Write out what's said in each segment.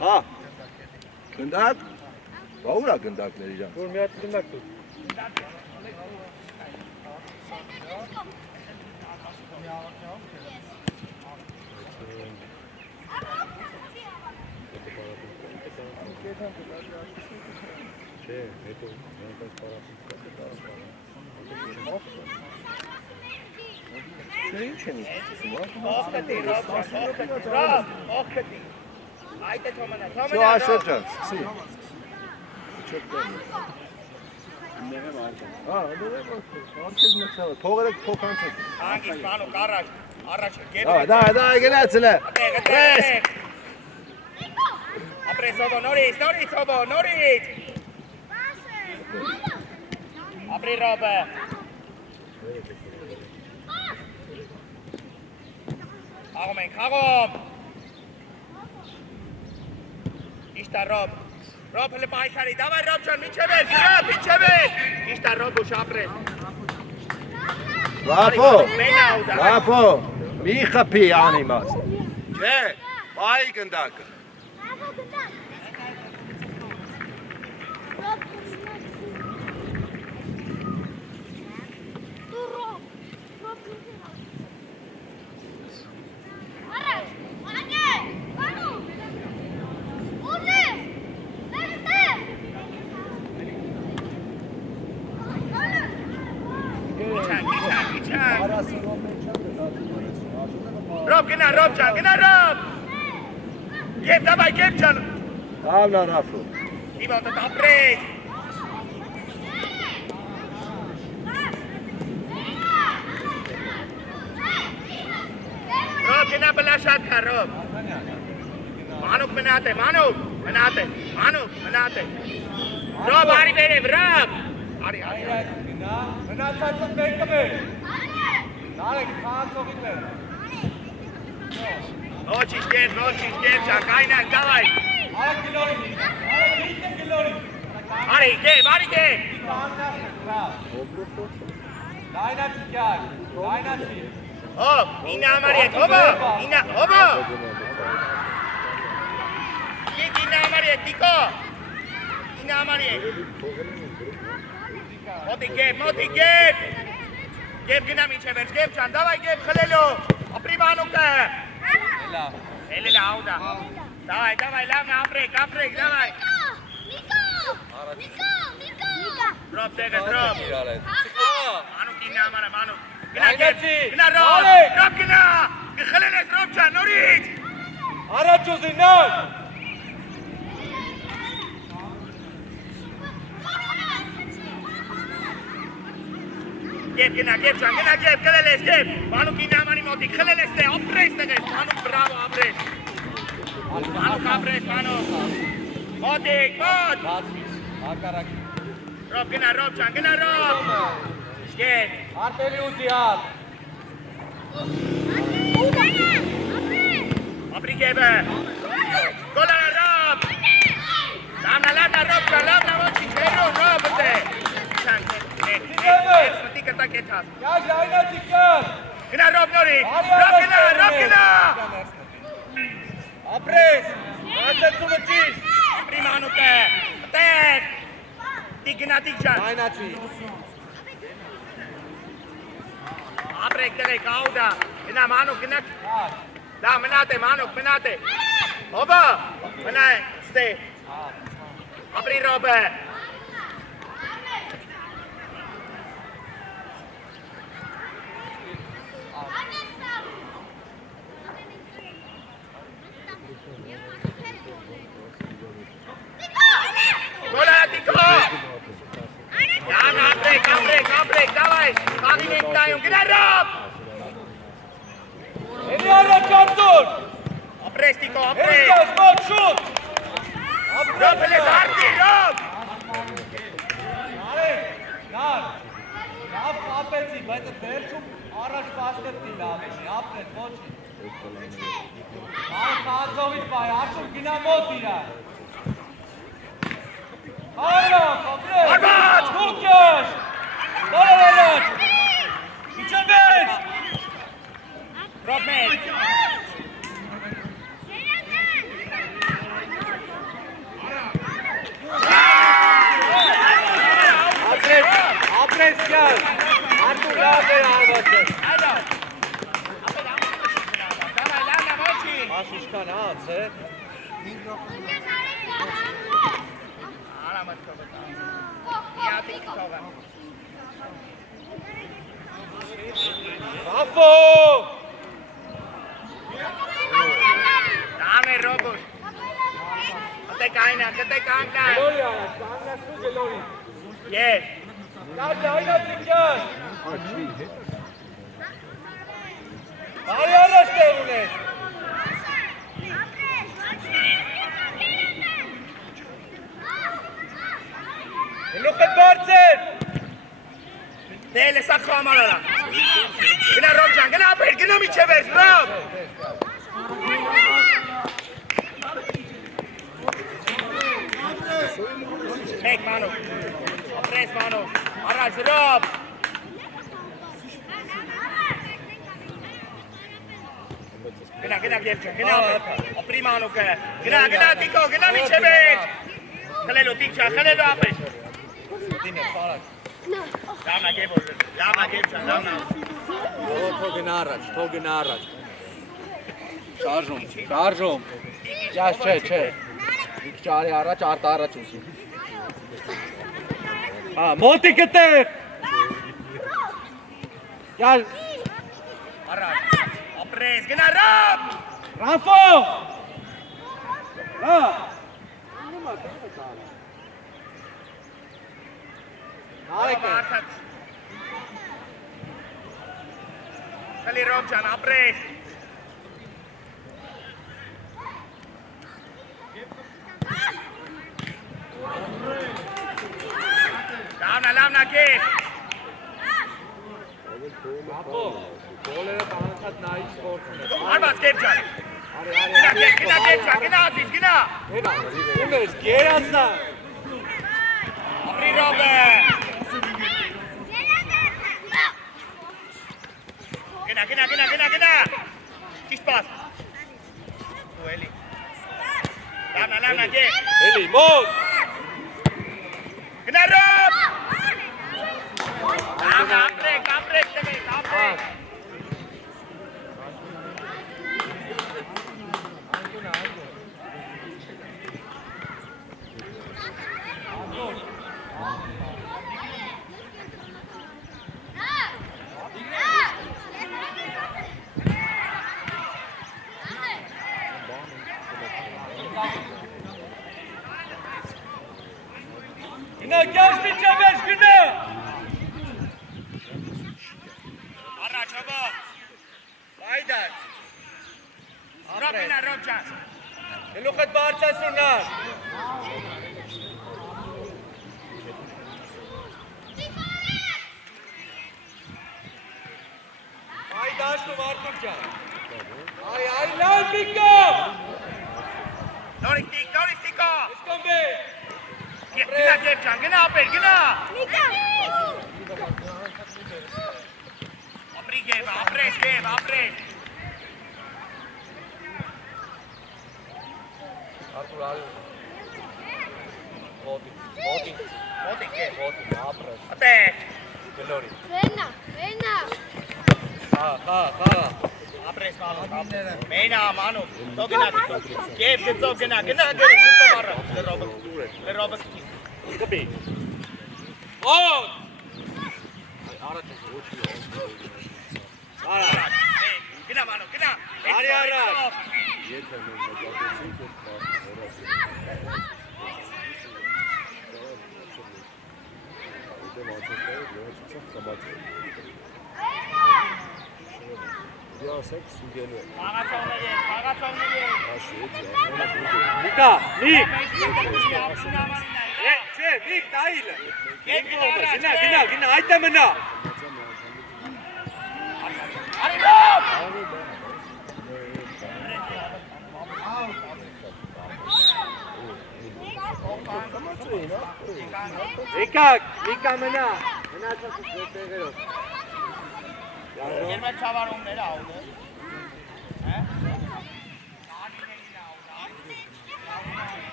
Հա։ Գնդակ։ Բա ուր է գնդակներ իրան։ Որ մի հատ գնդակ դու։ Չէ, հետո այնպես Չէ, ինչ են իսկում, Ախտի, ախտի։ Այդ է թոմանա, Всё, աշոջան, սկսի։ Արտես մեցավը, թողերը փոքանցեք։ Հանգիս, բանուկ, առաջ, գետ։ Դայ, գնացել է։ Պրես։ Ապրես, հոբո, նորից, հոբո, նորից։ Ապրի ռոբը։ Խաղում ենք, խաղում։ Իշտա ռոբ։ Ռոբ հլը պայքարի, դավայ ռոբ չան, միջև էր, գրապ, միջև էր։ Իշտա ռոբ ուշ ապրես։ Ռաֆո, մի խփի անիմաստ։ Չէ, բայ գնդակը։ Rob, gena Rob! Geb, давай, Gebcan! Davla Rafo. Ivan, tot apres! Rob, gena belashatka, Rob! Manuk, menate! Rob, Ari Berev, Rob! Ari. Menatsatsın bekleme. Narek, saat sokitme. Noçiş gel, can kaynak, davay. Ara kilori. Ari gel. Laynaçı gel. Laynaçı. Hop, ina Amariyet, hobo. Ina Amariyet, Tiko. Ina Amariyet. Moti geb. Geb gina miçever, geb can, davay geb khalelo. Apri banuka. Elela auda. Davay, lavna aprek, davay. Miko. Drop, Davis, drop. Manuk ina amara, Manuk. Gina Rob. Rob gina. Khaleles Rob can, norit. Araç uzinan. Geb, khaleles, geb. Manuk ina amani moti, khaleles te, apres te ges. Manuk bravo, apres. Manuk. Motik, mot. Rob gina Rob. Geb. Arteli uzian. Apri gebe. Gola Rob. Lavna Rob, lavna mochi, Rob te. Gel laynaçı gel. Gina Rob nori. Rob gina. Apres. Nasıl sunuçiş? Apri Manuke. Tek. Tigna. Laynaçı. Abrek direkt auda. Gina Manuk gina. Da menate Manuk. Oba. Menai stay. Apri Rob. Gola Tiko. Abrek, davay. Kagin tayum gina Rob. Eni araç attın. Apres Tiko, Erikaz, not şut. Rob heles arti, Rob. Nar. Yap apetsi, բայց վերջում առաջ բաստետի լավ է, ապրես ոչի։ Ար խազովից բայ, աշում գնա մոտ իրար։ Հայրա, ապրես։ Արված։ Դուքյաշ։ Դարեր առաջ։ Իչը վերջ։ Rob մեկ։ Արյար, Արտուր լավ է հավատը։ Այդո։ Դավայ լավ ոչի։ Աշիշկան հաց է։ Արամդ կողը։ Իատիկ կողը։ Ռաֆո։ Դամե ռոբոտ։ Կտե կանգնա։ Գլորի առաջ, կանգնացու գլորի։ Ես։ Կապ լայնա ծիկյան։ Բարի առաջ տեղ ունես։ Գլուխ է բարձր։ Դե լեսա խոմարարա։ Գնա ռոբ ջան, գնա ապեր, գնա միջև ես, ռոբ։ Մեկ մանով, ապրես մանով, առաջ ռոբ։ Գնա գերջը, գնա ապրի մանով կը, գնա տիկո, գնա միջև ես։ Խլելու տիկ չա, խլելու ապեր։ Դինը, պարակ։ Դավնա գեբոր, դավնա գերջան, դավնա։ Թո գնա առաջ։ Շարժում։ Ճաշ չէ։ Դիք ճարի առաջ, արտա առաջ ուսի։ Մոտի կտեղ։ Ճար։ Առաջ, ապրես, գնա ռոբ։ Ռաֆո։ Խլի ռոբ ջան, ապրես։ Լավնա կետ։ Ռաֆո։ Գոլերը տանքած նայից սպորտում է։ Արված կետ ջան։ Գնա կետ ջան, գնա ասիս, գնա։ Ում ես, գերացնա։ Ապրի ռոբը։ Գնա։ Ճիշտ պաս։ Ու էլի։ Լավնա կետ։ Էլի, մոտ։ Գնա ռոբ։ Ապրեք, տվեք, ապրեք։ Գնա, գյաշ միջև ես, գնա։ Առաջ հոբո։ Բայդար։ Ռոբ գնա ռոբ ջան։ Գլուխդ բարձրացունար։ Այ դաշտում Արտուր ջան։ Այ լավ միկո։ Նորից տիկո։ Իսկոմբե։ Գնա ջան, գնա ապեր, գնա։ Ապրի գեբ, ապրես։ Արտուր արի։ Մոտի, ապրես։ Ապեր։ Գլորի։ Venga. Խա։ Ապրես մանով։ Մենա մանով։ Թո գնա տիկո։ Գեբ գծով գնա գծով առա։ Լրոբը։ Կպի։ Ոտ։ Առաջ ոչ մի։ Առաջ։ Գնա մանով, գնա։ Արի առաջ։ Եթե մենք մտածեցինք, որ Я секс угелю. Աղացողների։ Միկա, Միկ։ Չէ, Միկ, տայիլը։ Գնա, այդտե մնա։ Արի ռոբ։ Միկա մնա։ Մնացած տեղերով։ Երբ չավարումներ աուդը։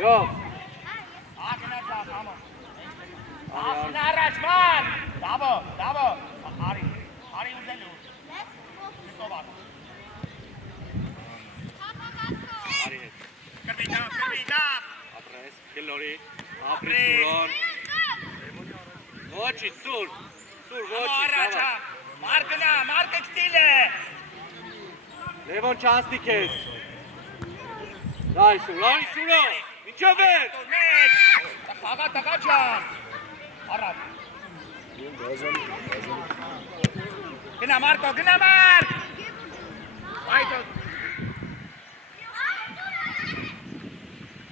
Յո։ Ագնա ճա, համա։ Ահնար Ապրես։ Ոչի, սուր ոչի, առաջա, մարկը կստիլ է։ Լևոն չանցնի քեզ։ Լայ սուրո, ինչով է։ Խաղա տղա ջան։ Առաջ։ Գնա Մարկո, գնա Մարկ։ Այդո։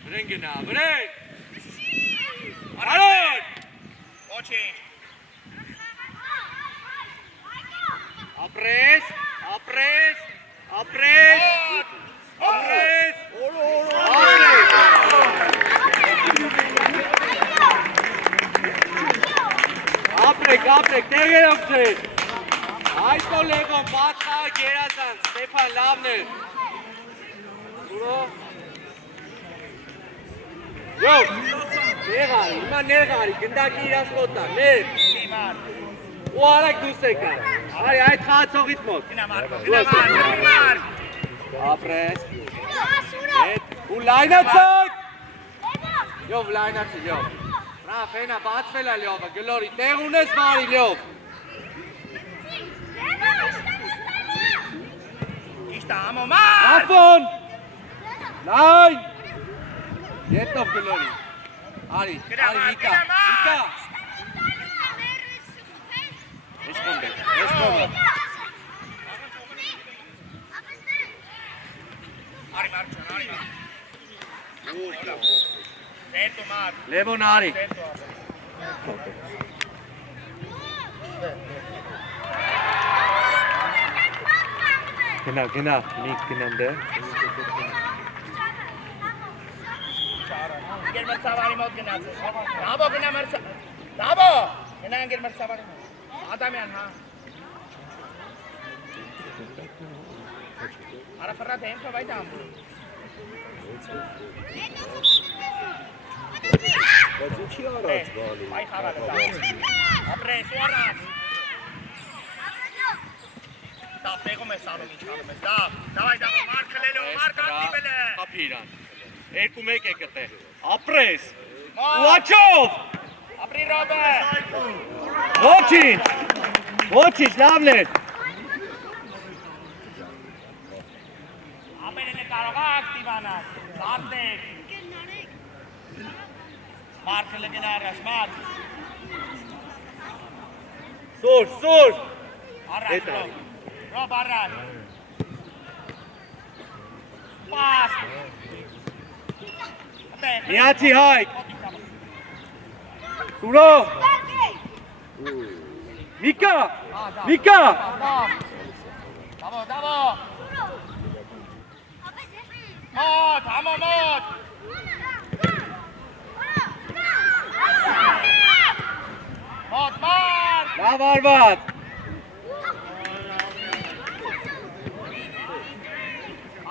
Վրեն գնա, վրեն։ Արոն։ Ոչինչ։ Ապրես։ Ապրեք, տեղերով ձեր։ Այսքո Լևոն, պատխաղը գերազանց, Ստեփան լավն է։ Սուրո։ Յով, հիմա նեղարի, գնդակի իրաս մոտա, ներ։ Ու արեք դուս եկա, արի այդ խաղացողիտ մոտ։ Գնա Մարկ։ Ապրես։ Ու լայնացակ։ Յով, լայնացակ, յով։ Ռաֆ, հենա, բացվել է լյովը, գլորի, տեղ ունես վարի լյով։ Իշտա ամո Մարկ։ Ռաֆոն։ Լայն։ Ետնով գլորի։ Արի, Միկա։ Ես կոնդե։ Արի Մարկ ջան, արի Մարկ։ Սերտո Մարկ։ Լևոն արի։ Գնա, միք գնամ դե։ Անգեր մրցավարի մոտ գնաց ես։ Դաբո գնա Դաբո։ Գնա անգեր մրցավարի մոտ։ Ադամյան, հա։ Արա ֆրատ եմ թվայ դամ։ Բայց ինչի արած բալի։ Այ խաղալը դա։ Ապրես ու արած։ Դա պեղում ես անում ինչ անում ես, դա։ Դավայ դավայ, Մարկ խլելով, Մարկ ատիվել է։ Կապի իրան։ 2-1 է կտե։ Ապրես։ Ու աչով։ Ապրի Ռոբե։ Ոչինչ, լավն է։ Ապերեն է կարող ակտիվանալ, զարդեք։ Մարկը լգեն առաջ, Մարկ։ Սուր։ Առաջ, Ռոբ առաջ։ Պաս։ Միացի հայք։ Սուրո։ Միկա։ Դավո։ Մոտ, համո մոտ։ Մոտ, Մարկ։ Լավ արված։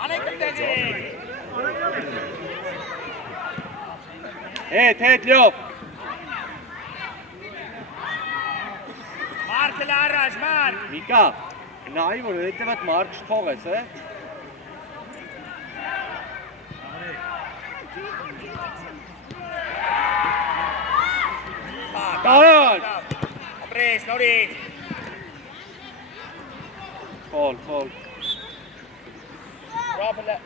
Անեք տեգեք։ Հետ լյով։ Մարկը լարաշ, Մարկ։ Միկա, նայի որ հետևատ մարկ չթողես, է։ Տարան։ Ապրես, նորից։ Խոլ։ Ռոբը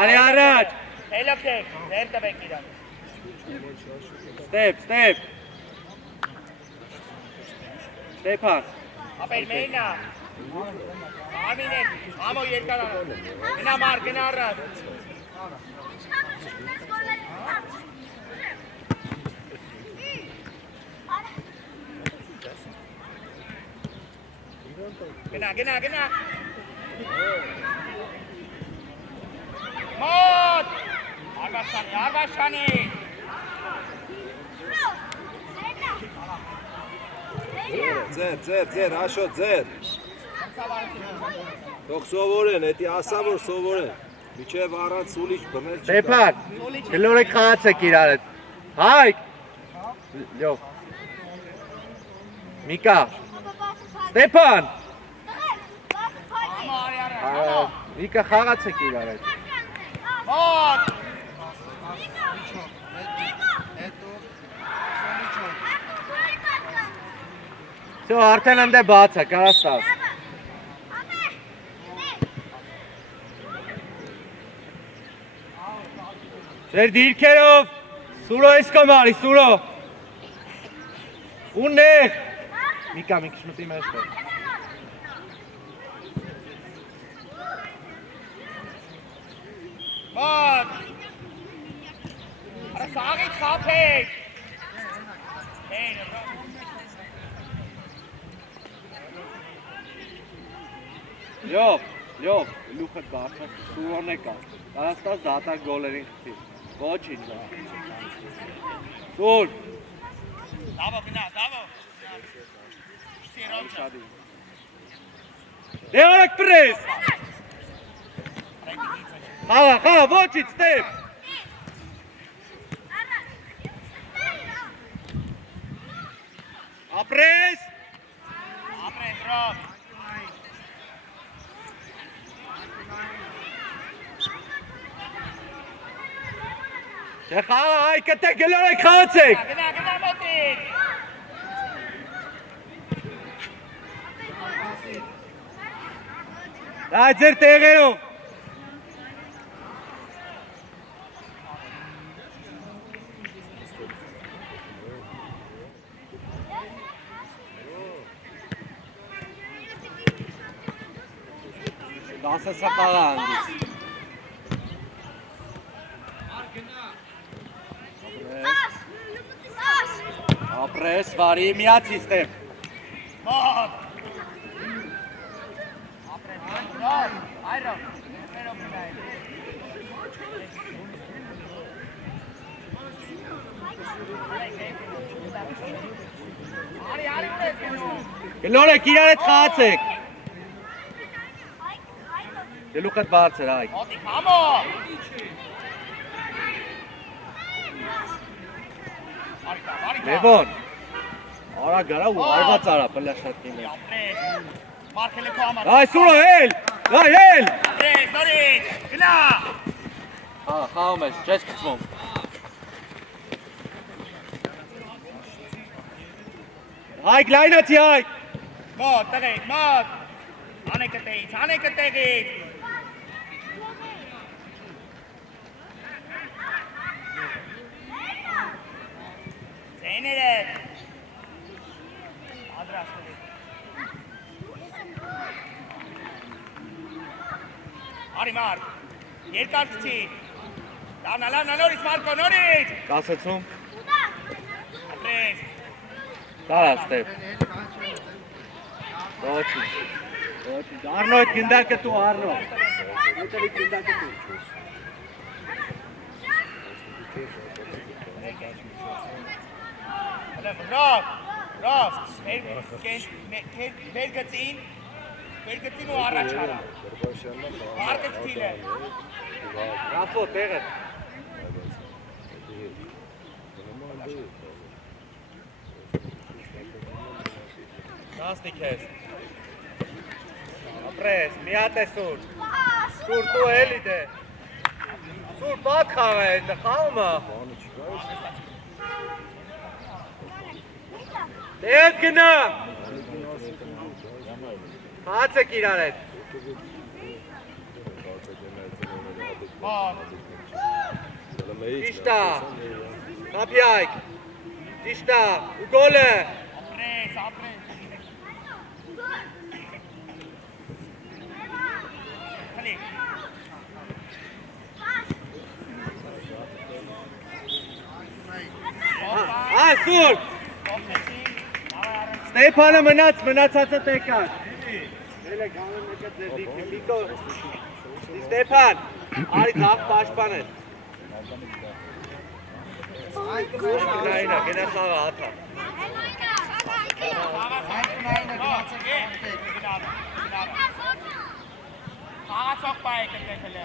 Արի առաջ։ Հելոքեք, դեր տվեք իրան։ Ստեպ։ Ստեփան։ Ապեր մենա։ Արմինեն, ամո երկար արա։ Գնա Մարկ, գնա առաջ։ Գնա։ Մոտ։ Արգաշանի։ Ձեր, Աշոտ, ձեր։ Թող սովորեն, էդի ասա որ սովորեն։ Միջև առանց սուլիչ բռնել չկա։ Ստեփան, գլորեք խաղացեք իրար հետ։ Հայք։ Լյով։ Միկա։ Ստեփան։ Ամո արի առաջ։ Միկա խաղացեք իրար հետ։ Մոտ։ Всё, արդեն ընդ է բաց է, կարաս տաս։ Ձեր դիրքերով Սուրո ես կամարի, Սուրո։ Ուննեղ։ Միկա, մի քիչ մտի մեջտեղ։ Մոտ։ Արա սաղից խափեք։ Լյով, լուխըտ բարձր, Սուրոն է կա։ Կարաստաս դատակ գոլերին խտի։ Ոչ ինչ բա։ Սուր։ Դավո, գնա, դավո։ Դե արեք պրես։ Խաղա, ոչից, ստեպ։ Ապրես։ Ապրես, ռոբ։ Չէ խաղա, այ կտե գլոր եք խաղացեք։ Գնա մոտիկ։ Դա ձեր տեղերով։ Դասը սա խաղա անդից։ Ապրես, վարի, միացի ստեպ։ Մոտ։ Ապրես, ռոբ, այրոբ, ներով գնայ։ Արի ունես գնում։ Գլոր եք իրար հետ խաղացեք։ Գլուխդ բարձր, այ։ Մոտիկ, համո։ Լևոն, արա գարա ու արված արա պլաշատկին է։ Մարկել է քո համար։ Այ Սուրո, էլ, էլ։ Ապրես, նորից, գնա։ Խաղում ես, չես կծվում։ Հայք, լայնացի հայք։ Մոտ, տղեկ, մոտ։ Անեկը տեղից։ Ձեները։ Ադրաստորի։ Արի մարդ, երկար կցի։ Լավնա, նորից Մարկո, նորից։ Կասեցում։ Ապրես։ Դարա ստեպ։ Ոչինչ։ Արնո այդ գնդակը տու, Արնո։ Ետևի գնդակը տու։ Ռոբ, բերգծին ու առաջ արա։ Մարկը կթիլ է։ Ռաֆո, տեղը։ Նաստիկ ես։ Ապրես, միատ է Սուր։ Սուր, տու էլի դե։ Սուր, բատ խաղ է, խաղումը։ Դեհդ գնա։ Խացեք իրար հետ։ Ճիշտա, խապյայք, ճիշտա, ու գոլը։ Ապրես։ Խլիկ։ Սուր։ Ստեփանը մնացածը տեկար։ Էլե գանը մեկը ձեր դիքը, Միկո, Ստեփան, արի ծաղ պաշպան է։ Գնա խաղը հաթա։ Խաղացող պա է կտեքել է։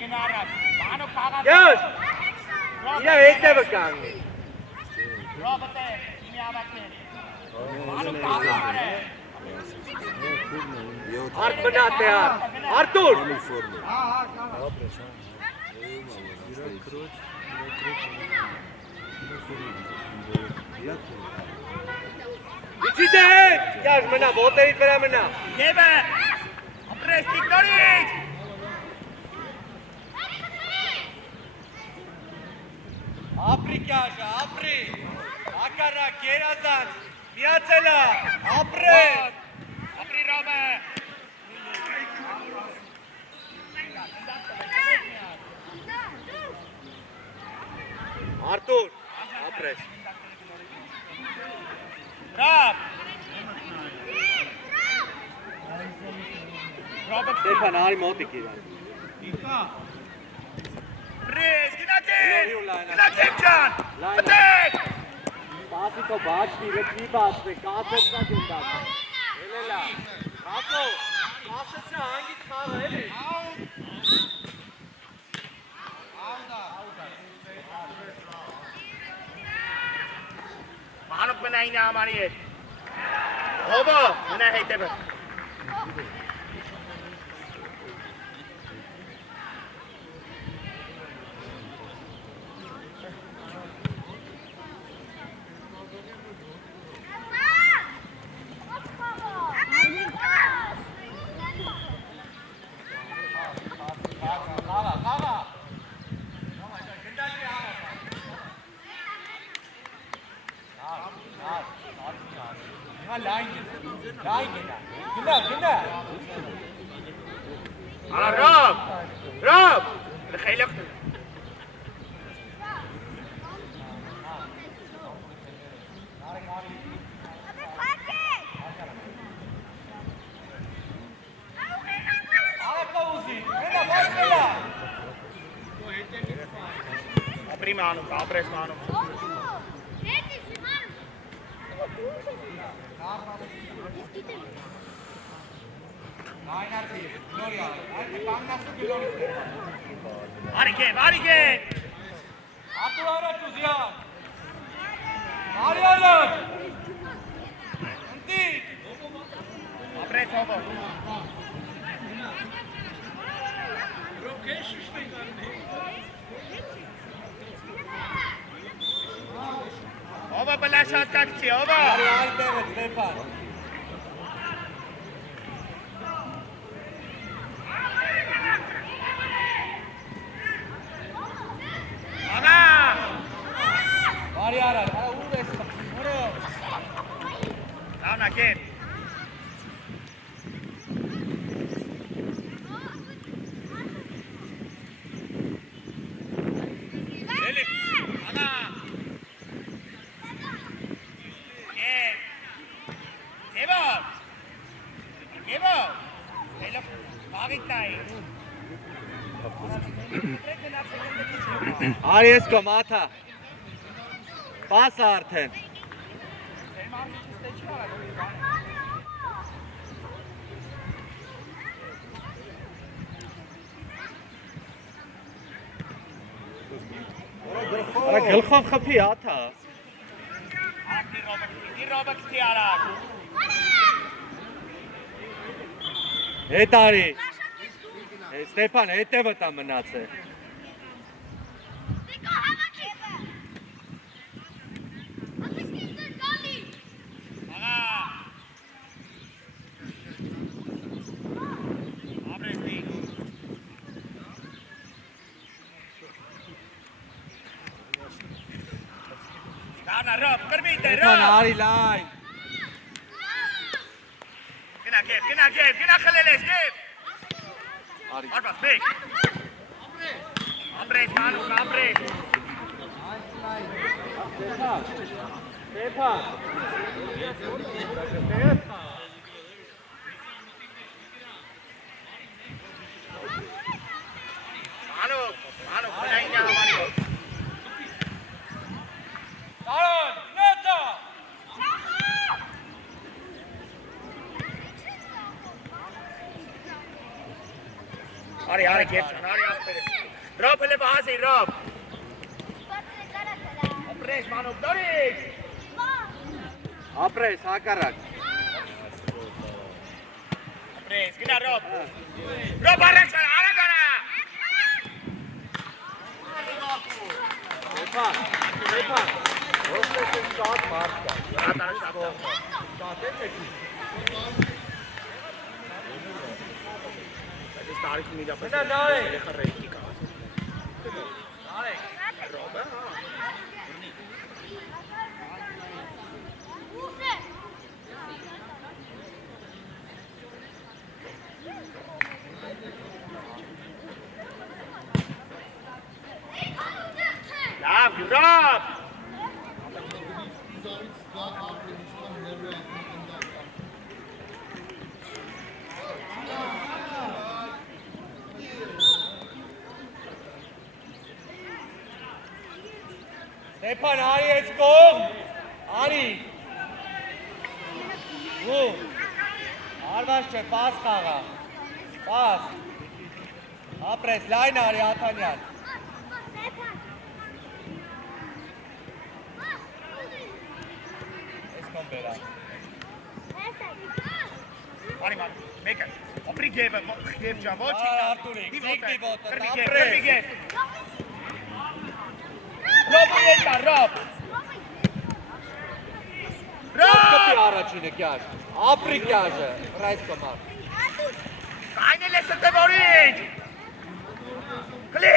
Գնա առաջ։ Բանով խաղացող։ Յոս, իրա հետևը կանգնի։ Ռոբոտ է, ինի ավակներ։ Բանով խաղացող է։ Արդ մնատ է արդ։ Արտուր։ Իչի դեր, կյաժ մնա, ոտերիտ վրա մնա։ Եվը, ապրես տիկնորից։ Ապրի կյաժը, ապրի, ակարակ, երազանց, միացելա, ապրես։ Ապրի ռոբը։ Արտուր, ապրես։ Ռոբ։ Ռոբը Ստեփան, արի մոտիկ իրան։ պրես, գնագեր։ Լորի ու լայնա։ Գնագեր ճան։ Լայնա։ Պտեք։ Պասիկո բաչվի, լպի բաչվի, կացեցնա գնդակը։ Էլելա, կացո, կասեցնա հանգից խաղը, էլի։ Մանուկ մնա ինը ամանի հետ։ Հովը, մնա հետևը։ Գնա։ Ռոբ, Ռոբ, խելոք։ Ապրի մանուկ, ապրես մանուկ։ Արիգեն, արիգեն։ Արտուր առաջ ուզյան։ Արի առաջ։ Ընտիկ։ Ապրես հովը։ Հովը բլաշատ կակցի, հովը։ Արի այնտեղը, Ստեփան։ Աղա։ Արի առաջ, ուր ես խորը։ Լավնա կեր։ Էլի, աղա։ Կեր։ Եվով։ Եվով։ Էլով, բաղիտ նայի։ Արի ես կո մաթա։ Պասը արդեն։ Արա գլխով խփի աթա։ Ակի ռոբը կտի արակ։ Հետ արի։ Ստեփան, հետևը տա մնաց է։ Աղա։ Ապրեսնի։ Լավնա ռոբ, կրմիտ է Ստեփան, ռոբ։ արի լայն։ Գնա կև, գնա խլել ես, կև։ Արի։ Արբաս, բեք։ Ապրես, մանուկ, ապրես։ Ստեփան։ Մանուկ, մնա ինը ամանի հետ։ Տարան, նետա։ Արի կև ճան, արի ասպերես։ Ռոբ հլը բազի, ռոբ։ Ապրես, մանուկ, դորիք։ Ապրես, հակառակ։ Ապրես, գնա ռոբ։ Ռոբ արեք սան, արակ արա։ Ստեփան, Ստեփան, ոսպես են շատ մարդ կա։ Հրատարը շատ է։ Շատ է եկի։ Այս տարիքին իրապես Մնա նայեք։ երեխա ռեյքի կա։ Նայեք։ Ռոբը, հա։ Լավ, յուրապ։ Ստեփան, արի այս կողմ, արի։ Ու, արված չէ, պաս խաղա, պաս։ Ապրես, լայն արի Աթանյան։ Ես կոմ բերա։ Արի ման, մեկը, ապրի գևը, գև ճա, ոչ Արտուրիկ, զիգնի ոտը, կրվի ապրես։ գև։ Ռոբը ետա, ռոբ։ Կպի առաջինը կյաշ, ապրի կյաշը, ռայս կոմար։ Կայնել է ստևորիչ։ Կլի,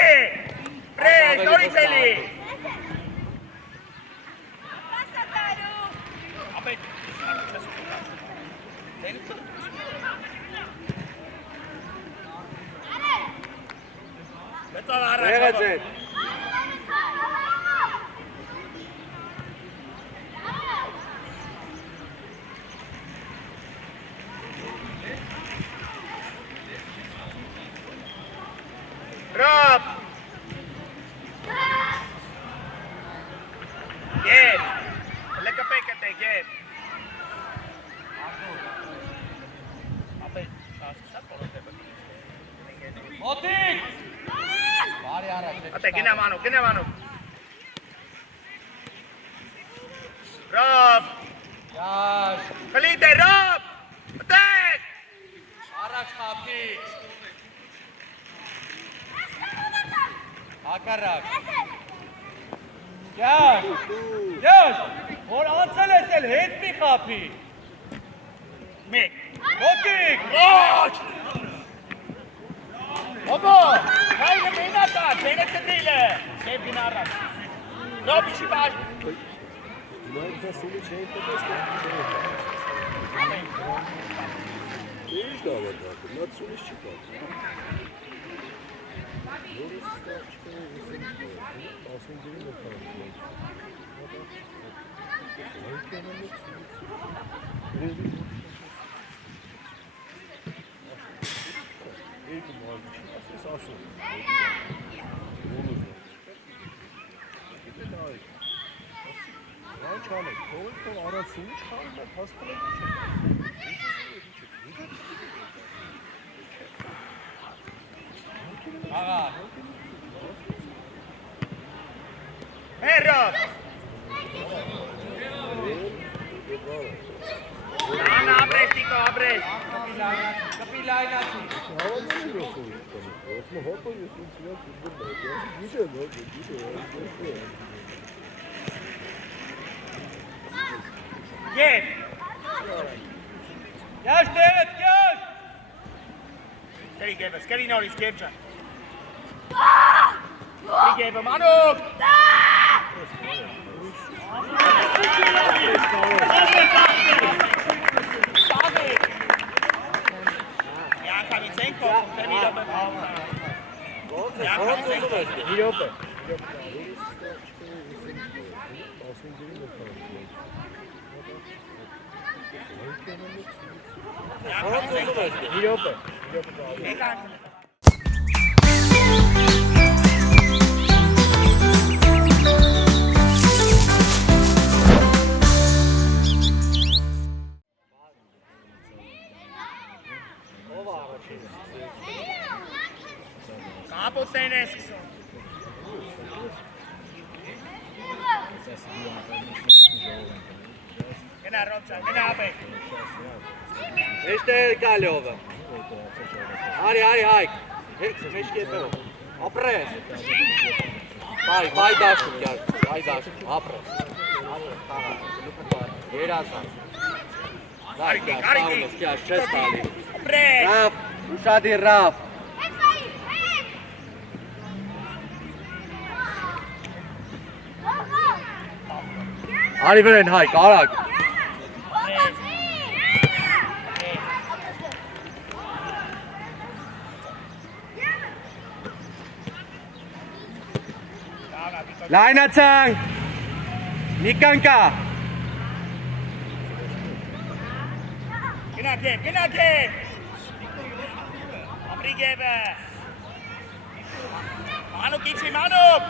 պրես, նորից էլի։ Ապետ, Լծով առաջ, Եղեց էդ։ Ռոբ։ Գև, լկպեկը տե գև։ Ապետ, շատ պորոտ է բգի։ Մոտիկ։ Բարի առաջ։ Ատե, գնա մանու։ Ռոբ, Կյաշ, խլիտ է, ռոբ, ատեք։ առաջ խապի։ Հակարակ։ Կյաշ, որ անցել ես էլ հետ մի խապի։ Մեկ, Մոտիկ։ ոչ։ Ոգո, հայնը մենատա, տենը կդիլը, գև գնա առաջ։ Ռոբ իչի բաշ։ Նայք ասում չէի Ինչ դավա նա ցույց չկա։ Աղա, Հեր Ռոբ։ Անա ապրես, տիկո ապրես։ կպի լայնացի։ Գև, Կյաշ տեղդ, կյաշ։ կրի գևս, կրի նորից գև ճան։ Կրի գևը, մանուկ։ Յակավից ենք կողմ, տեմի լոբը։ Յակավից ենք կողմ։ Իրոպը։ Յակավից ենք կողմ։ Իրոպը։ Եկան։ Կապոտեն է սկսում։ Գնա Ռոբ ճան, գնա ապետ։ Էստե կալյովը։ Արի, հայք։ Հերքս, մեջք եթով։ Ապրես։ Bay daştım gel. Bay daştım. Apre. Երազան։ Արիքի։ Գյա, շես տալի։ Ապրեք։ Ռաֆ, ուշադի Ռաֆ։ Արի վրեն Հայկ, արագ։ Լայնացանք։ Նիկանկա։ Գնա գետ։ Ապրի գևը։ Մանուկ իչի, մանուկ։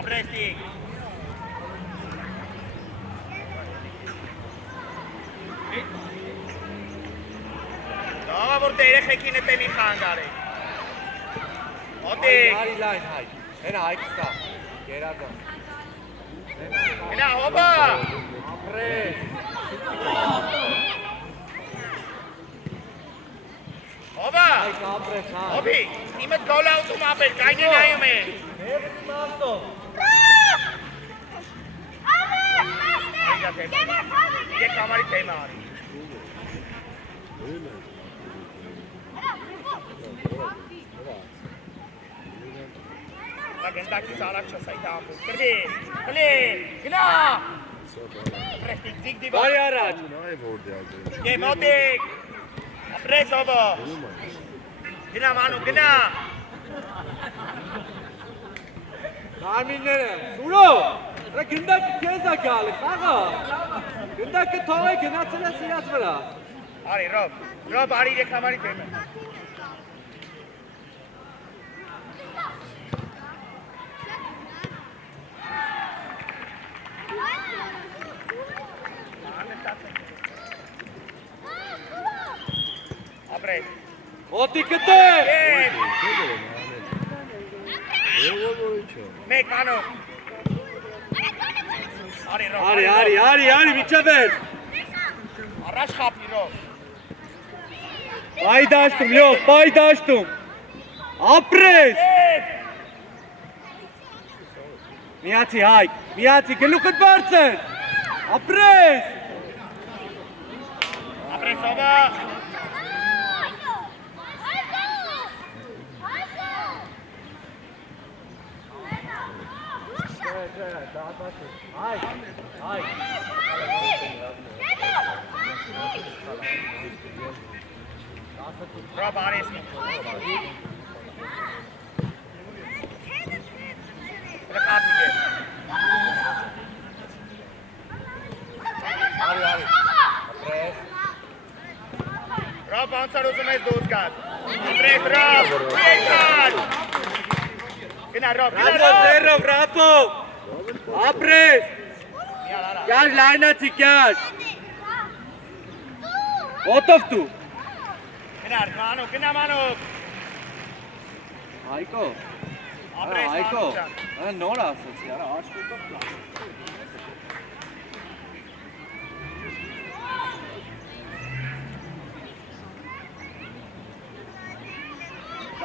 Ապրեստի։ Դաղա որ երեխեքին էտ է մի խանգարի։ Մոտիկ։ Արի լայն Հայկ։ Հենա Հայկ կա։ Գերագա։ Գնա հոբա։ Ապրես։ Հոբա։ Հայկ ապրես հա։ Հոբի, իմդ գոլ աուտում ապեր, կայնի նայում է։ Իգե կամարի թեյմը արի։ Գնդակից արակ չս այդ ամբուր, կրվի, կլի, գնա։ Ապրեստիկ, ձիգ դիվա։ Բարի առաջ։ Գե մոտիկ, ապրես հովը։ Գնա մանու, գնա։ Կարմինները, սուրո, դրա գնդակը կեզ է գալի, խաղա։ Գնդակը թող է գնացել է սիրած վրա։ Արի, ռոբ, արի իրեք համարի թեյմը։ Ապրես։ Ոտի կտե։ Մեկ մանու։ Արի, ռոբ։ Արի, միջև ես։ Առաջ խապի, ռոբ։ Բայ դաշտում, լյով, բայ դաշտում։ Ապրես։ Միացի Հայկ, միացի, գլուխդ բարձր։ Ապրես։ Ապրես հովը։ Հայկ։ Ռոբ արես։ Խապի գե։ Արի, ապրես։ Ռոբ անցար ուզում ես դուզ գազ։ Ապրես, ռոբ, երկար։ Գնա, ռոբ, Ռաֆով, Ռաֆով։ Ապրես։ Կյար լայնացի, կյար։ Ոտով դու։ Գնա, մանուկ։ Հայկո։ Ապրես, Հայկո։ մանուկ։ Նոր ասացի, արա աչքով կլաս։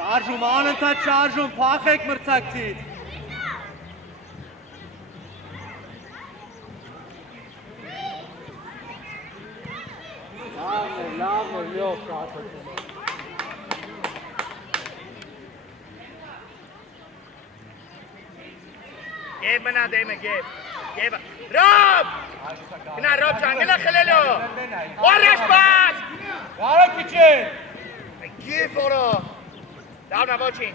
Շարժում, անընդհատ շարժում, փախեք մրցակցից։ Լավ, լյով կասացում։ Գեվ մնա դեմը, գեվ։ Ռոբ! Գնա, ռոբ ճան, գնա խլելո։ Որաշ պաս! Կարակ իչեն։ Գեվ որո։ Դավնա ոչին։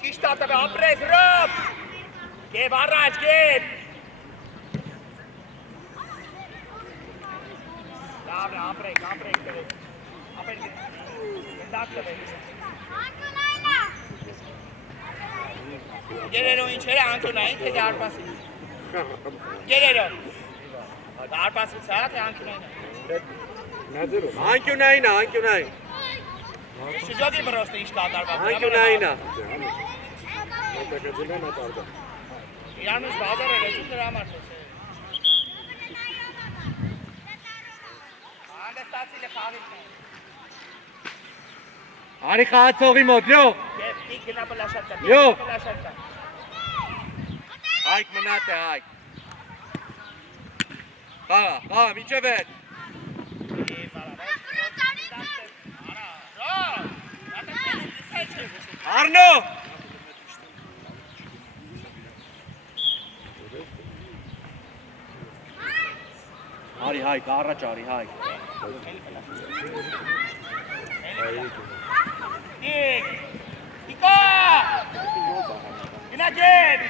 Ճիշտ ատավը, ապրես, ռոբ! Գեվ առաջ, գեվ։ Դավնա, ապրեք, տվեք։ Ապրեք, դակ տվեք։ Գերերո ինչ էր անկյունային, թե դարպասից։ Գերերո։ Դարպասից հա, թե անկյունային։ Անկյունային։ Շիջոգի բրոստը ինչ կատարվա։ Անկյունային։ Իրան ուշ բազար էր, էջուտ նրա համար չոս է։ Հանդեստացի լխավիքն է։ Արի խաղացողի մոտ, լյով։ Գեվ, դիք գնա բլաշատկա, Յով։ բլաշատկա։ Հայք մնատ է, հայք։ Խաղա, միջև հետ։ Արնո։ Արի հայք, առաջ արի հայք։ Դիք, դիկա, գնա գեվ։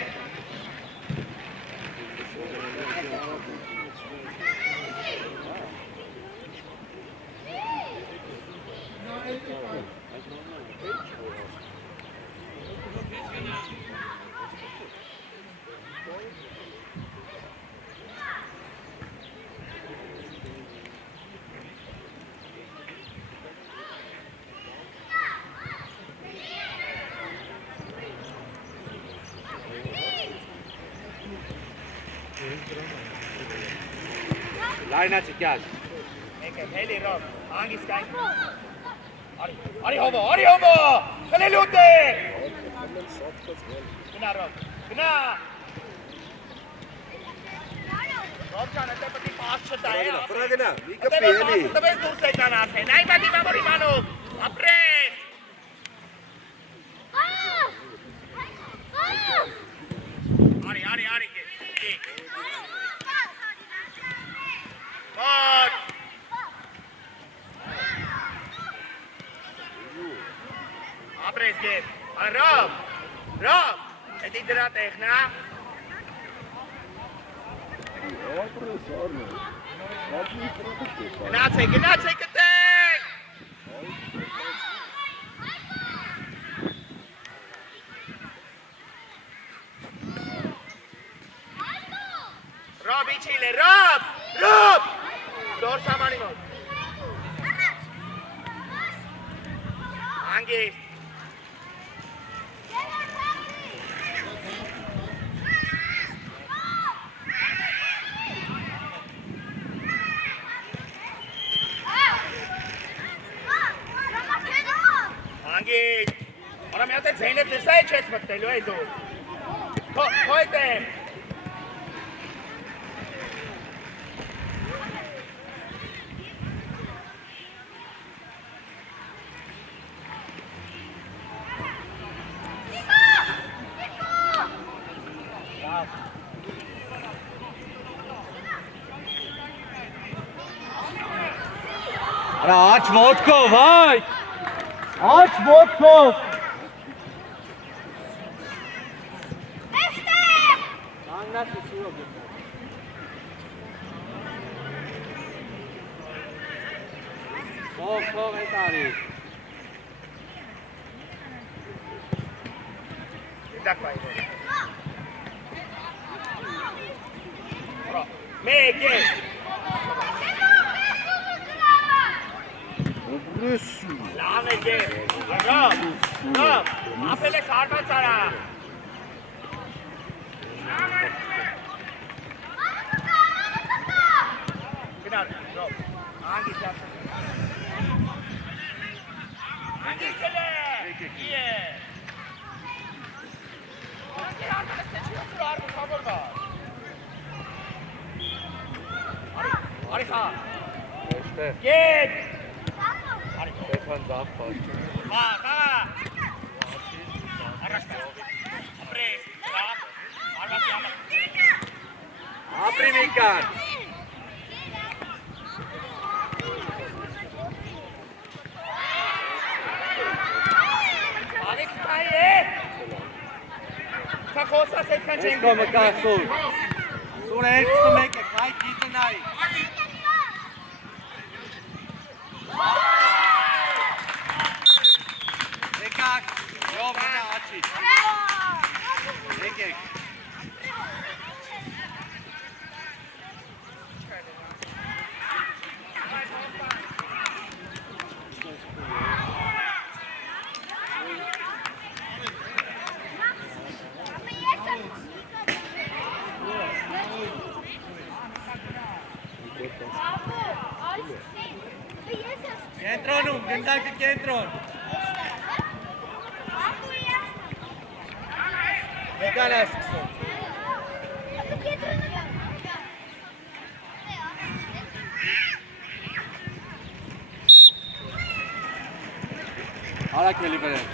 Լայնացի կյալ։ Եկեք, հելի ռոք, հանգիս կայն։ Արի հոմո, խլելուտ է։ Գնա ռոք, գնա։ Ռոք ճան, էտե պտի պաս չտա է։ Վրա գնա, մի Էտե կպի էլի։ տվես դուրս եկան արդեն, այն բատի մամոր իմանով, ապրես։ Արի, գեկ։ Մոտ։ Ապրես գեվ, ռոբ, էդի դրա տեխնա։ Գնացեք կտեք։ Ռոբ իչիլ է, ռոբ, դոր սամանի մոտ։ Հանգիստ։ Հանգիստ։ Արա մի հատ է ձեյնետ լսա է չես մտնելու է դու։ Հոյտ եմ։ Արա աչ ոտքով, հայք։ Աչ ոտքով։ Կանգնացի սուրով գտնա։ Քով հետ արի։ Դակվայ։ Մեկ է։ Լավ է գեվ, ռոբ, ապել ես հարված արա։ Գնար, ռոբ, հանգիստ յապսը։ Հանգիստ էլ է, իե։ Արի խա։ Գետ։ Ստեփան Զաֆար։ Խա։ Առաջ պես։ Ապրես, խա։ Արվացի համար։ Ապրի միկան։ Աղիք կայի է։ Կա խոսաս հետքան չեն Ես կոմը կասուր։ Սուր է 21 է, հայք գիծը նայի։ Եկակ, յով հնա աչի։ Եկեք։ Կենտրոնում, գնդակը կենտրոն։ Մեկան է սկսում։ Արակ էլի վրեն։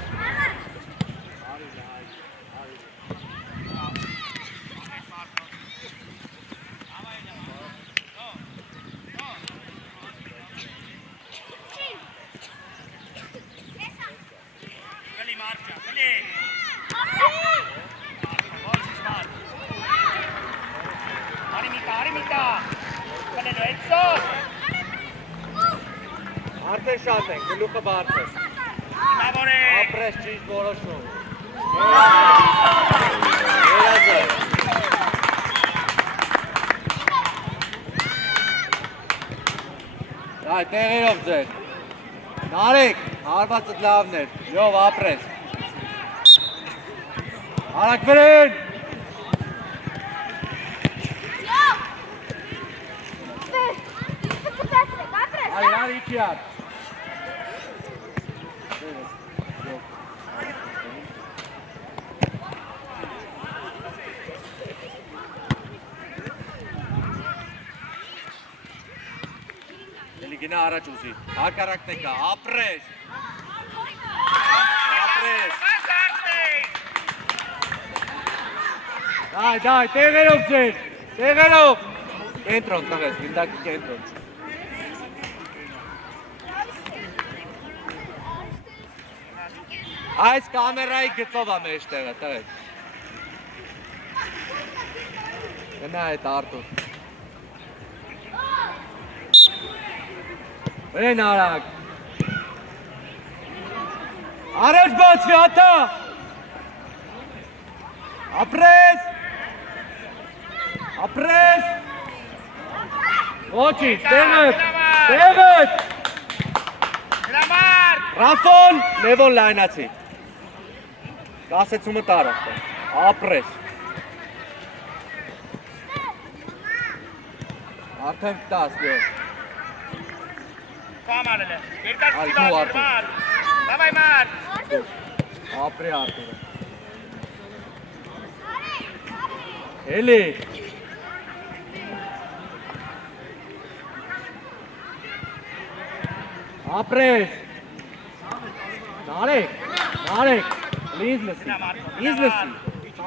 Արդեն շատ ենք, գլուխը բարդ է։ Ապրես ճիշտ որոշում։ Երազը։ Դայ, տեղերով ձեր։ Նարեք, հարվածըտ լավն էր, լյով ապրես։ Արակ վրեն։ Այր իքի ար։ Գնա առաջ ուզի, հակառակն է կա, ապրես, ապրես, դայ, տեղերով ձեր, տեղերով, կենտրոն տղես, գնդակի կենտրոն, այս կամերայի գծով է մեջ տեղը, տղես, գնա այդ արդուր, Վրեն արակ, առաջ բացվի ատա, ապրես, ապրես, ոչի, տեղըտ, Ռաֆոն, լևոն լայնացի, կասեցումը տարը, ապրես, արդեն կտաս լյով, Կամարել է, երկար կիլոմետր, մար, դավայ մար, ապրի արդուրը, էլի, ապրես, նարեք, լիզ լսի,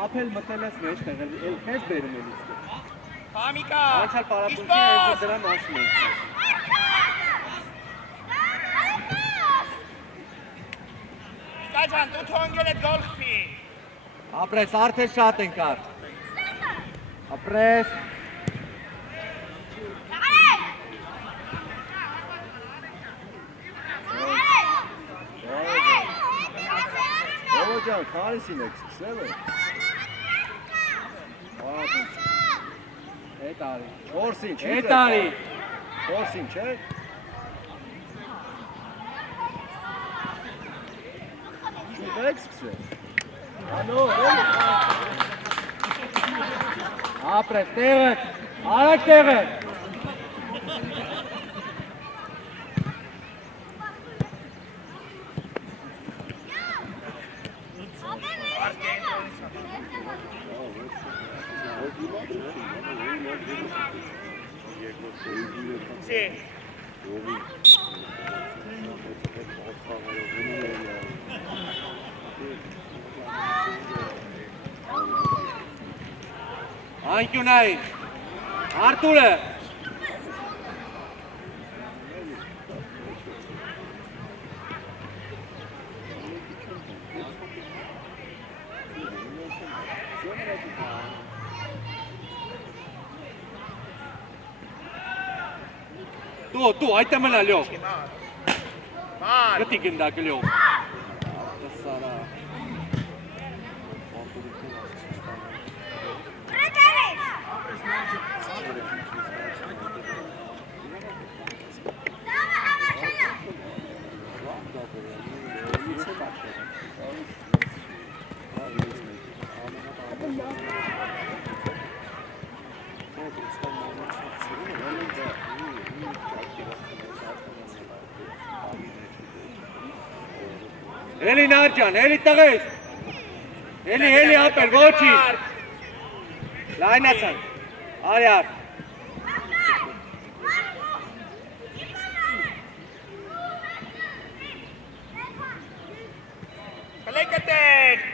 ապել մտել ես մեջ տեղել, ես բերում էլ իսկը, Պամիկա, անցալ պարապունքի հենձը դրան ասում ենք, Ջան, դու թոնգել է գոլ խփի։ Ապրես, արդեն շատ ենք առ։ Ապրես։ Ո՞վ ջան, քարիսին եք սկսել է։ Էդ արի։ 4-ին չի։ Էդ արի։ 4-ին չէ։ Եք սկսել։ Անո, ապրես, տեղը, արակ տեղը։ Անկյունային, Արտուրը, Դու, այդ եմ էլա լյով, գտի գնդակ լյով, Էլի նար ջան, էլի տղես, Էլի ապեր, ոչի։ Լայնացան։ Արյար։ Կլեկտեղ։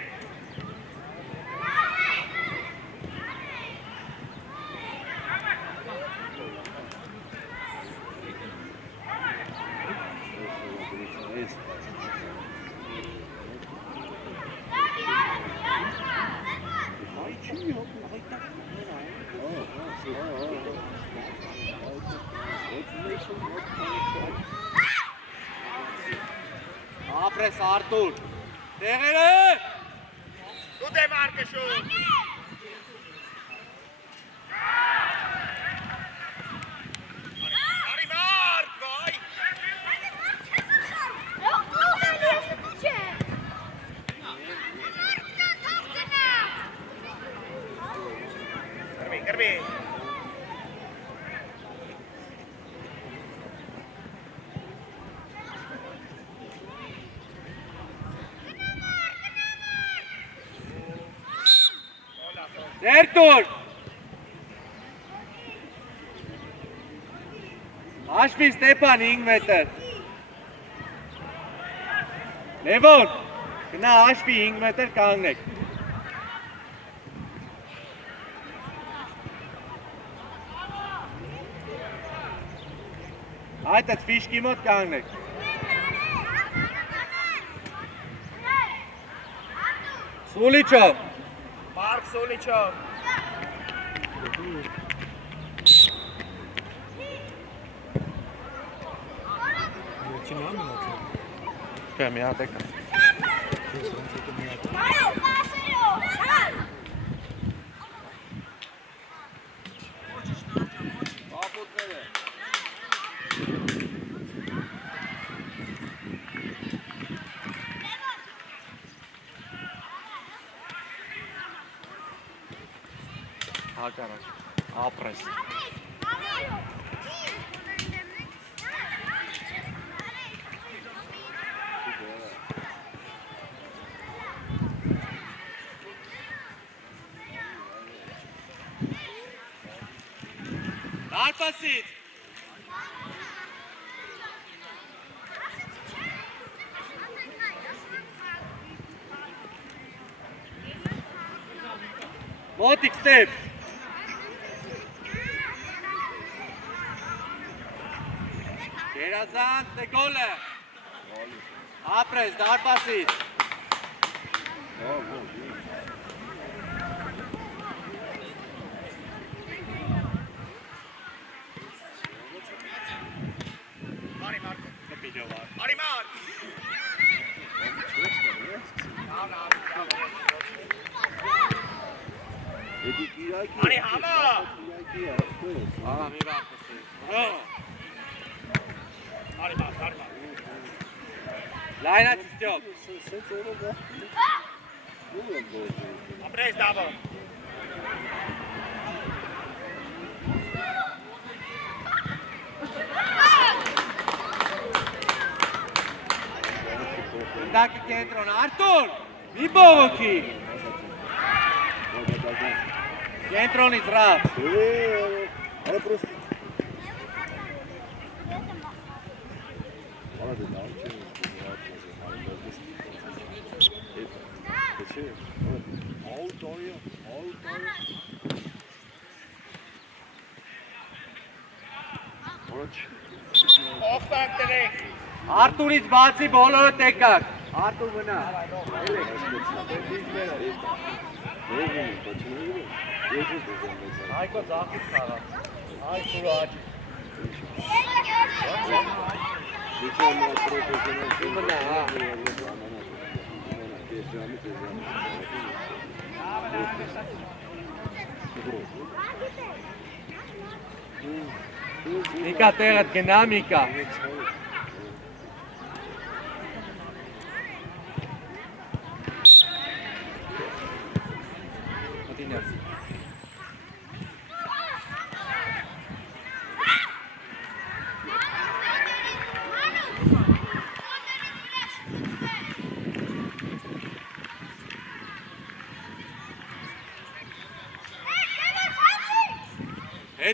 Ապրես Արտուր։ Տեղերը։ Դու դե մարկշու։ Արի մարդ, վայ։ Գրբի։ Ներտուր։ Աշվի Ստեփան 5 մետր։ Լևոն, գնա աշվի 5 մետր կանգնեք։ Այդ ֆիշկի մոտ կանգնեք։ Սուլիչով։ Մարկ Սոլիչով։ Կա մի հատ եկա։ Հակառակ, ապրես։ Դարպասից։ Մոտիկ Ստեփ։ Գերազանց դե գոլը։ Ապրես դարպասից։ Արի մարդ։ Կպիջովար։ Արի մարդ։ Արի համա։ Ահա մի բախտի։ Արի մարդ, արի մարդ։ Լայնացի ճոք։ Ապրես դավո։ Դակի կենտրոն Արտուր, մի բողոքի։ Կենտրոնից ռավ։ Она просто... Она Օխտանք տրեք։ Արտուրից բացի բոլորը տեկակ։ Արտուր վնա։ Հայկո ձախից խաղա։ Արտուր աջ։ Վնա, հա։ Միկա տեղդ գնա Միկա։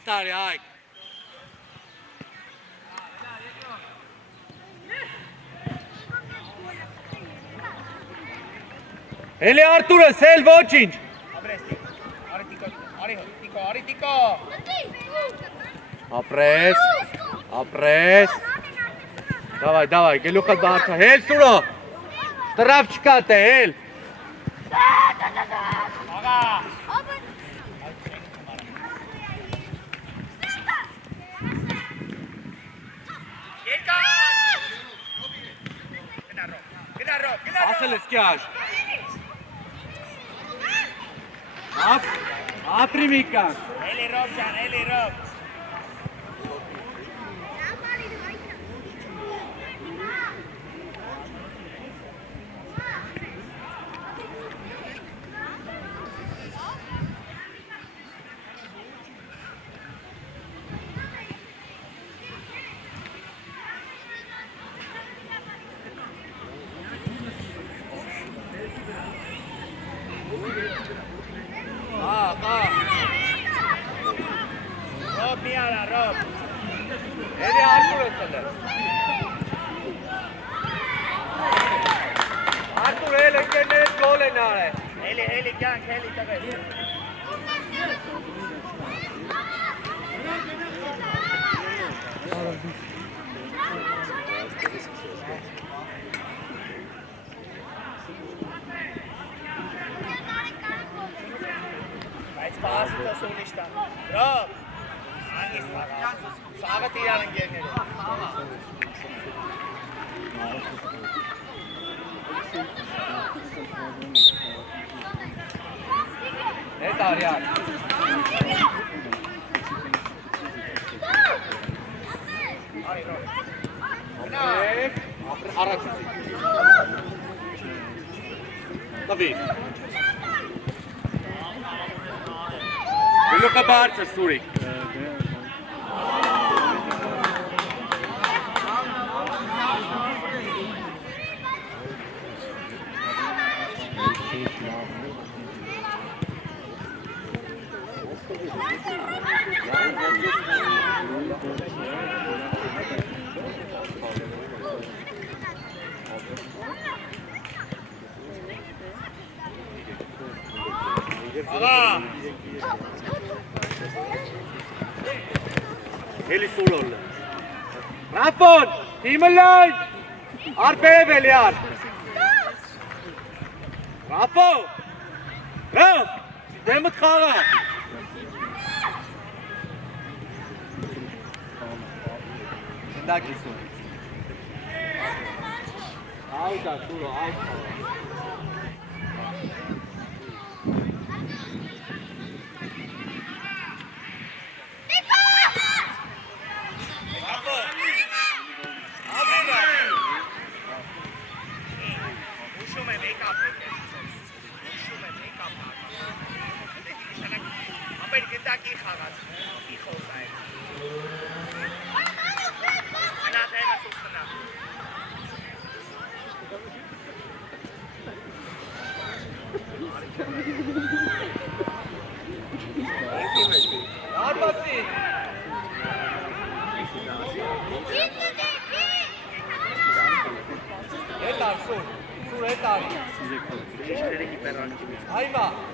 Հետ արի, Հայկ։ Էլի Արտուրս, էլ ոչինչ։ Արի Ապրես։ Դավայ, գելուխը բարձա, հել սուրո։ Տրավ չկա տե, հել։ Աղա։ Ասել ես կյաշ։ Ապրի մի կան։ Էլի ռոբ ջան, էլի ռոբ։ Ռոբ մի արա, ռոբ։ Էլի Արտուրս էլ է։ Արտուր էլ ընկերներ գոլ են արել։ Էլի կյանք, էլի տղեր։ Բայց պահասի տոսում նիշտան։ Ռոբ, անգիս պաղա, սաղը տիրան ընգերները։ Հետ արի արի։ Արի ռոբ։ Առաջուցի։ Տվի։ Գելուխը բարձր, Սուրիկ։ Աղա։ Էլի սուրոլ։ Ռաֆոն, թիմը լայն։ Արպեև էլի ար։ Ռաֆո։ Ռաֆ, դեմըտ խաղա։ Դակի սուր։ Աուտա, սուրո, աուտա։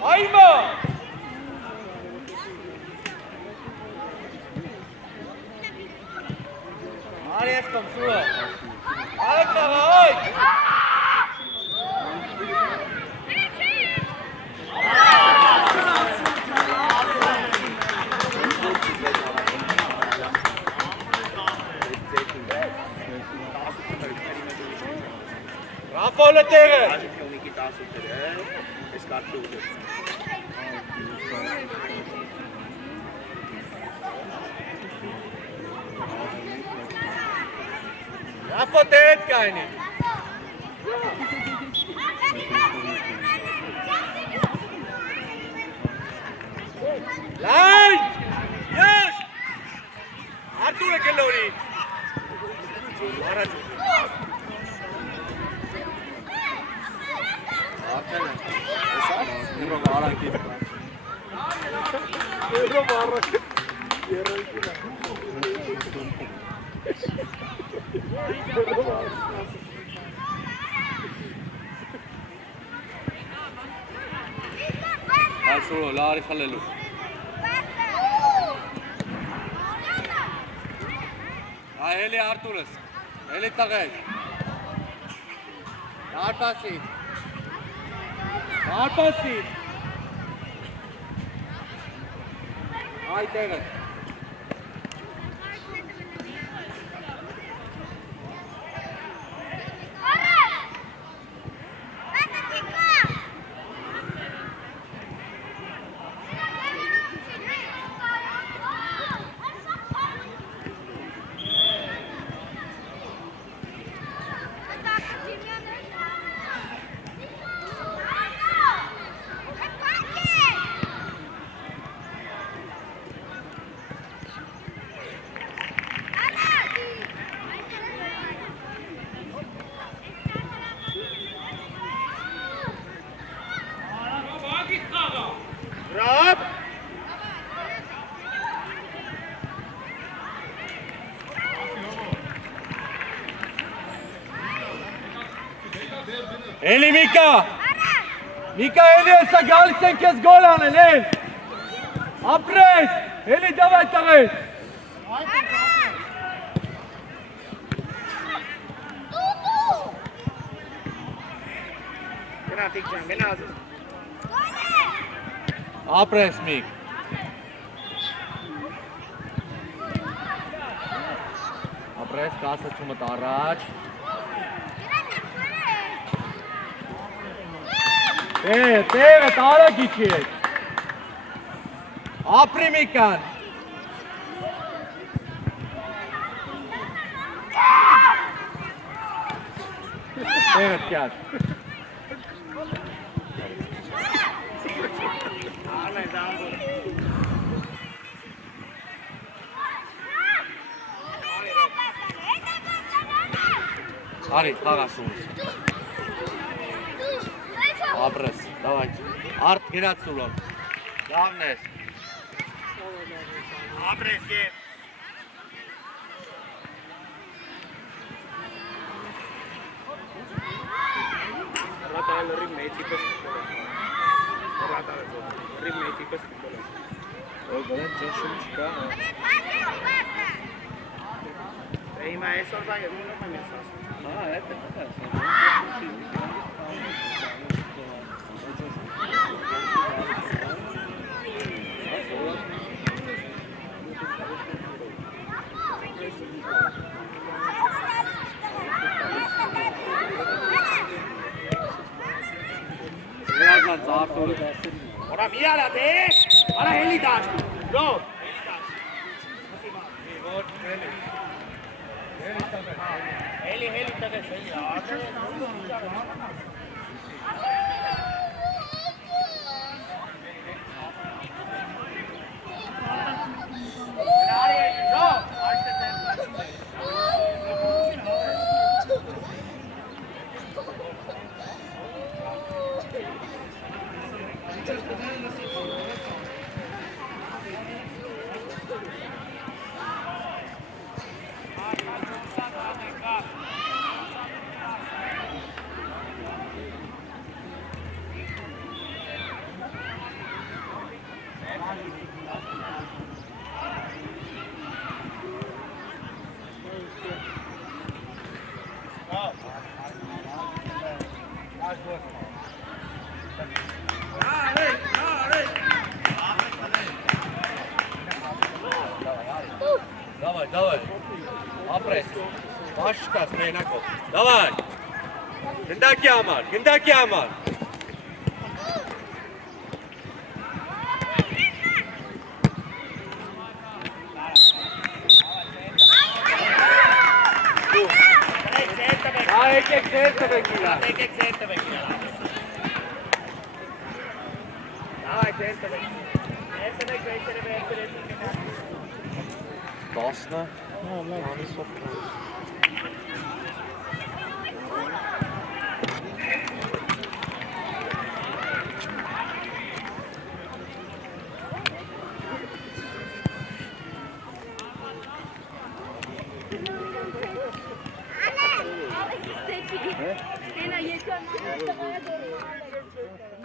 Այմա! Արի ես կոմ սուրո։ Այկ տաղա, այկ! Ռաֆոլը տեղը։ Ռաֆո տեղետ կայնի։ Լայն! Ես! Արտուրը գլորի։ Առաջ։ Եվրոպա առակի։ Այսօր լարի խլելու։ Էլի Արտուրս, էլի տղեկ։ Արպասի։ Արպասի։ Այ տեղը։ Rob! Էլի Միկա! Միկա էլի հեսա գալիս են կեզ գոլ անել, էլ! Ապրես! Էլի դավայ տղես! Գնա թիքջան, գնա ազыз։ Ապրես Միք։ Ապրես, կասը չումըտ առաջ։ Տեղը տարա գիքի հետ։ Ապրի Միկան։ Տեղը կյար։ Արի, խաղասունս։ Ապրես, դավայք։ Արդ գնաց սուլոն։ Լավն ես։ Ապրես և։ Ռատալ ռիմ մեյցի պես կուլոն։ Ռատալ ռիմ մեյցի պես կուլոն։ Ոյ գլեն ճնշում չկա։ Հիմա այսօր բա ելնում եմ ես ասում։ Էդ է Ora mira te! Ora heli dash. Go. Heli tag sही Давай. Ապրես։ Բաշկաս մենակով։ Давай. Գնդակի համար։ Եկեք ձեր տվեք իրար։ Давай, ձեր տվեք։ Ձեր տվեք, վերցրեք։ 10-ը։ Անի սոփ։ Հենա երկու ամեն տղայա դուրս։